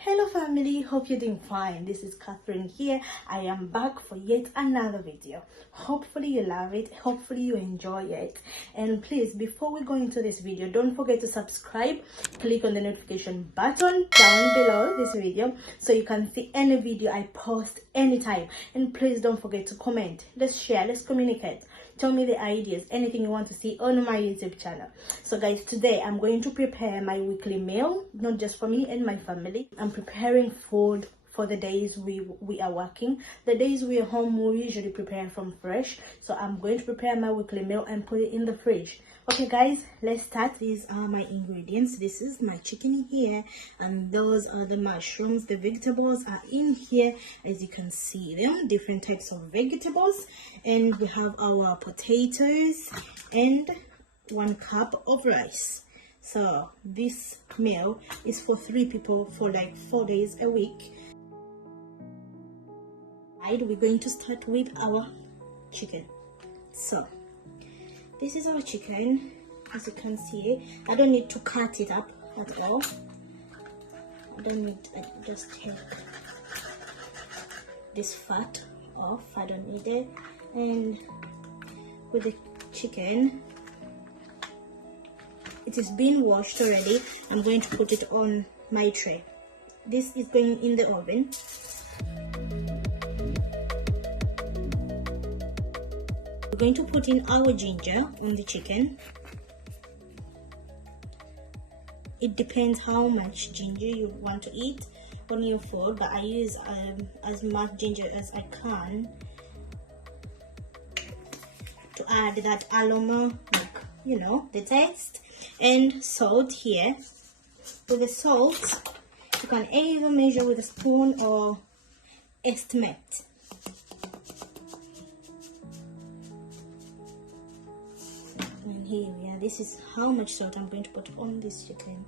Hello family, hope you're doing fine. This is Catherine here. I am back for yet another video. Hopefully you love it, hopefully you enjoy it. And please, before we go into this video, don't forget to subscribe. Click on the notification button down below this video so you can see any video I post anytime. And please don't forget to comment. Let's share, let's communicate. Tell me the ideas, anything you want to see on my YouTube channel. So guys, today I'm going to prepare my weekly meal, not just for me and my family. I'm preparing food for the days we are working. The days we are home, we usually prepare from fresh. So I'm going to prepare my weekly meal and put it in the fridge. Okay guys, let's start. These are my ingredients. This is my chicken here, and those are the mushrooms. The vegetables are in here, as you can see them, different types of vegetables. And we have our potatoes and 1 cup of rice. So this meal is for 3 people for like 4 days a week. We're going to start with our chicken. So this is our chicken, as you can see. I don't need to cut it up at all. I just take this fat off. I don't need it. And with the chicken, it is being washed already. I'm going to put it on my tray. This is going in the oven. We're going to put in our ginger on the chicken. It depends how much ginger you want to eat on your food, but I use as much ginger as I can to add that aroma, like, you know, the taste. And salt here. With the salt, you can either measure with a spoon or estimate. And here we are. This is how much salt I'm going to put on this chicken.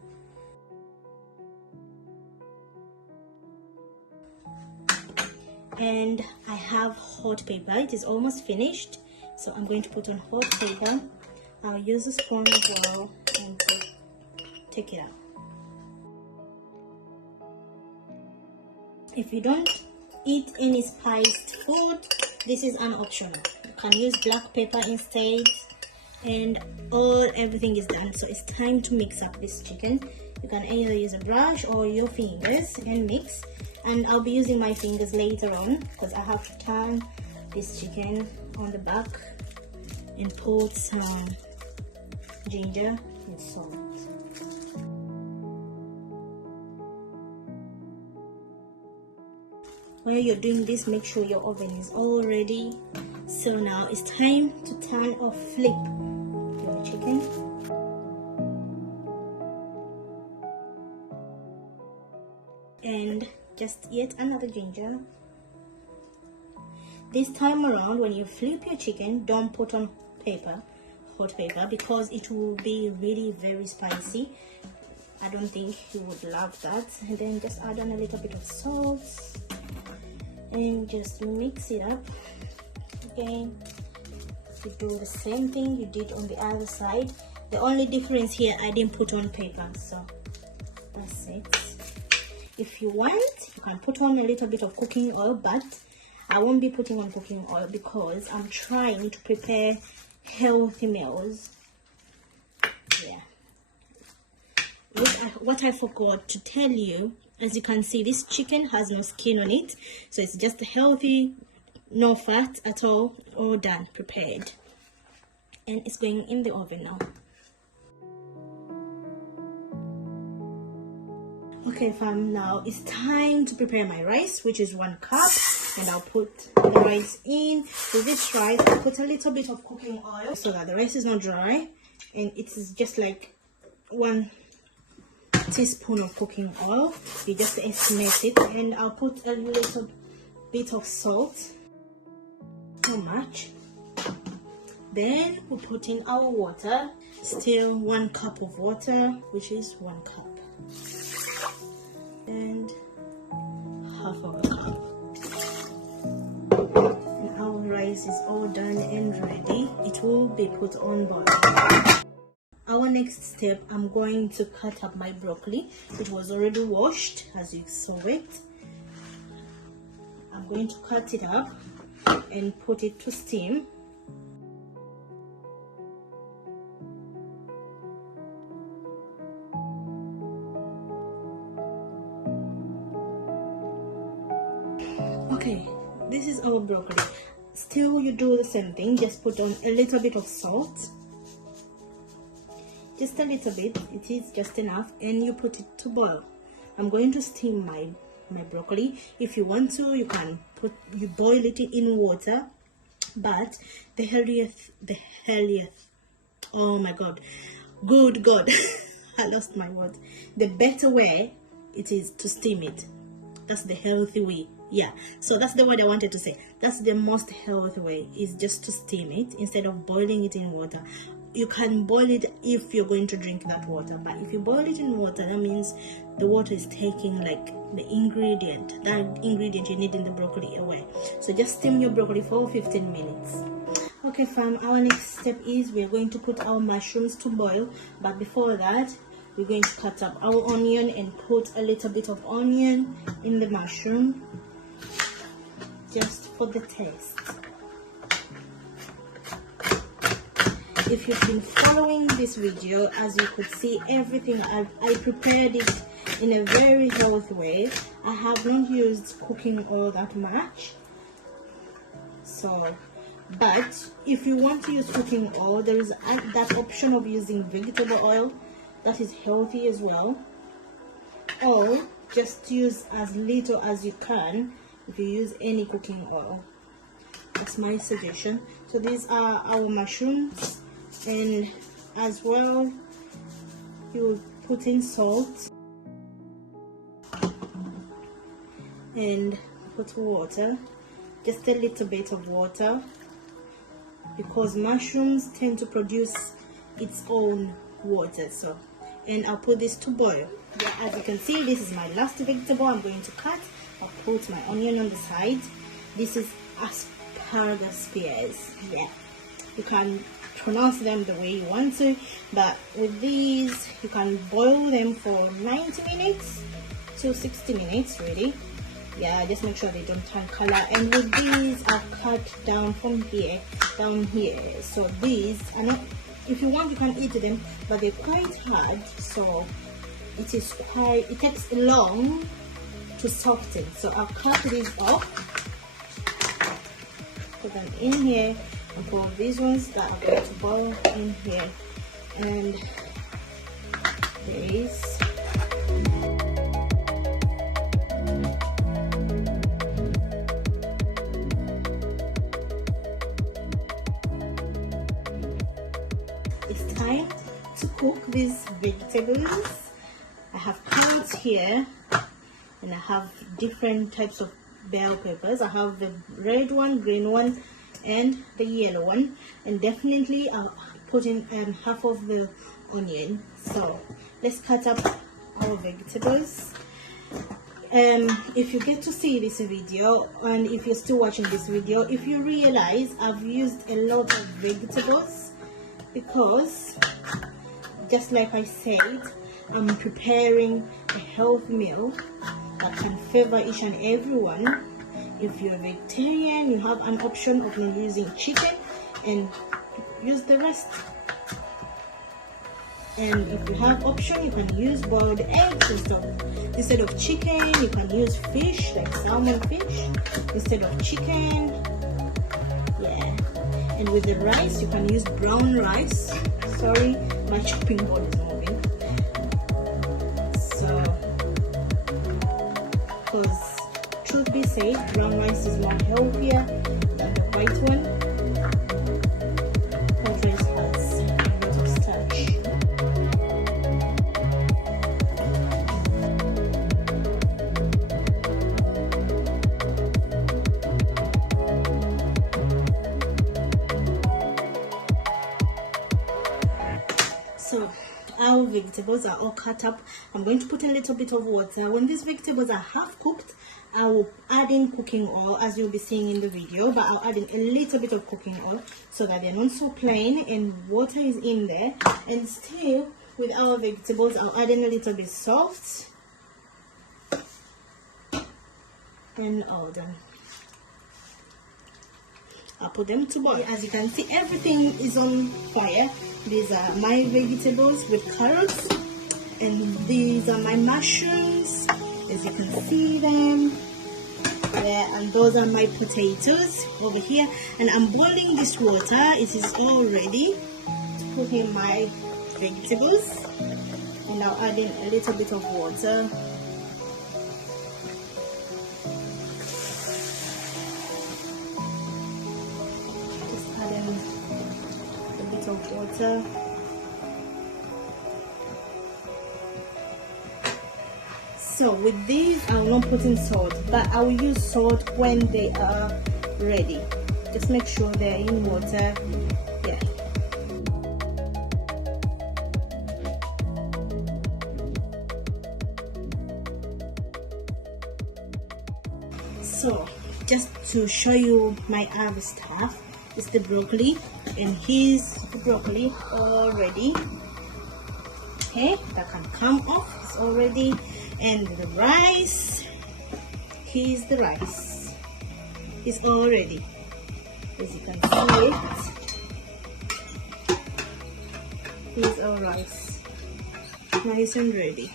And I have hot paper. It is almost finished, so I'm going to put on hot paper. I'll use a spoon as well and take it out. If you don't eat any spiced food, this is an option. You can use black pepper instead. And everything is done, so it's time to mix up this chicken. You can either use a brush or your fingers and mix, and I'll be using my fingers later on because I have to turn this chicken on the back and put some ginger and salt. While you're doing this, make sure your oven is all ready. So now it's time to turn or flip your chicken. And just yet another ginger. This time around, when you flip your chicken, don't put on hot paper, because it will be really very spicy. I don't think you would love that. And then just add on a little bit of salt and just mix it up. Again, you do the same thing you did on the other side. The only difference here, I didn't put on paper, so that's it. If you want, you can put on a little bit of cooking oil, but I won't be putting on cooking oil because I'm trying to prepare healthy meals. Yeah. What I forgot to tell you, as you can see, this chicken has no skin on it, so it's just healthy, no fat at all done, prepared. And it's going in the oven now. Okay fam, now it's time to prepare my rice, which is 1 cup, and I'll put the rice in. With this rice, I'll put a little bit of cooking oil so that the rice is not dry, and it is just like 1 teaspoon of cooking oil. You just estimate it. And I'll put a little bit of salt. Not much. Then we put in our water, still 1 cup of water, which is 1 cup, and half of a cup. And our rice is all done and ready. It will be put on boil. Our next step, I'm going to cut up my broccoli. It was already washed, as you saw it. I'm going to cut it up and put it to steam. Okay, this is our broccoli. Still, you do the same thing, just put on a little bit of salt, just a little bit, it is just enough, and you put it to boil. I'm going to steam my broccoli. If you want to, you can boil it in water, but the healthiest, oh my god, good god, I lost my words. The better way it is to steam it. That's the healthy way. Yeah, so that's the word I wanted to say. That's the most healthy way, is just to steam it instead of boiling it in water. You can boil it if you're going to drink that water, but if you boil it in water, that means the water is taking like the ingredient you need in the broccoli away. So just steam your broccoli for 15 minutes. Okay fam, our next step is we're going to put our mushrooms to boil, but before that we're going to cut up our onion and put a little bit of onion in the mushroom, just for the taste. If you've been following this video, as you could see, everything I prepared it in a very healthy way. I have not used cooking oil that much, so, but if you want to use cooking oil, there is that option of using vegetable oil that is healthy as well, or just use as little as you can if you use any cooking oil. That's my suggestion. So these are our mushrooms, and as well you put in salt and put water, just a little bit of water, because mushrooms tend to produce its own water. So, and I'll put this to boil. Yeah, as you can see, this is my last vegetable I'm going to cut. I'll put my onion on the side. This is asparagus pears. Yeah, you can pronounce them the way you want to, but with these you can boil them for 90 minutes to 60 minutes really. Yeah, just make sure they don't turn color. And with these are cut down from here down here, so these are not, if you want you can eat them, but they're quite hard, so it takes long to soften. So I'll cut these off, put them in here, and put these ones that are going to boil in here, and this. It's time to cook these vegetables. I have carrots here, and I have different types of bell peppers. I have the red one, green one, and the yellow one, and definitely I'll put in half of the onion. So let's cut up our vegetables. If you get to see this video, and if you're still watching this video, if you realize I've used a lot of vegetables, because just like I said, I'm preparing a healthy meal that can favor each and everyone. If you're a vegetarian, you have an option of not using chicken and use the rest. And if you have option, you can use boiled eggs instead of chicken. You can use fish, like salmon fish, instead of chicken. Yeah. And with the rice, you can use brown rice. Sorry, my chopping board is moving. So, because truth be said, brown rice is more healthier than the white one. White rice has a lot of starch. So our vegetables are all cut up, I'm going to put a little bit of water. When these vegetables are half cooked, I will add in cooking oil, as you'll be seeing in the video, but I'll add in a little bit of cooking oil so that they're not so plain and water is in there. And still, with our vegetables, I'll add in a little bit salt, and all done. I'll put them to boil. As you can see, everything is on fire. These are my vegetables with carrots, and these are my mushrooms, as you can see them there, and those are my potatoes over here. And I'm boiling this water. It is all ready to put in my vegetables, and I'll add in a little bit of water. Of water. So with these, I will not put in salt, but I will use salt when they are ready. Just make sure they're in water. Yeah. So just to show you my other stuff, is the broccoli, and here's the broccoli already. Okay, that can come off, it's already. And the rice, here's the rice, it's already, as you can see it. Here's our rice, nice and ready.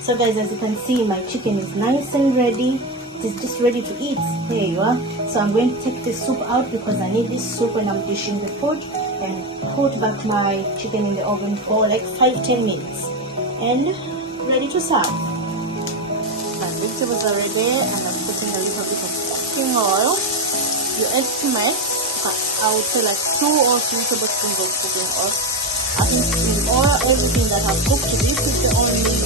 So guys, as you can see, my chicken is nice and ready. It's just ready to eat. There you are. So I'm going to take the soup out because I need this soup when I'm dishing the food, and put back my chicken in the oven for like 5-10 minutes and ready to serve. My vegetables are ready, and I'm putting a little bit of cooking oil. You estimate, I would say like 2 or 3 tablespoons of cooking oil. I think in all everything that I've cooked, this is the only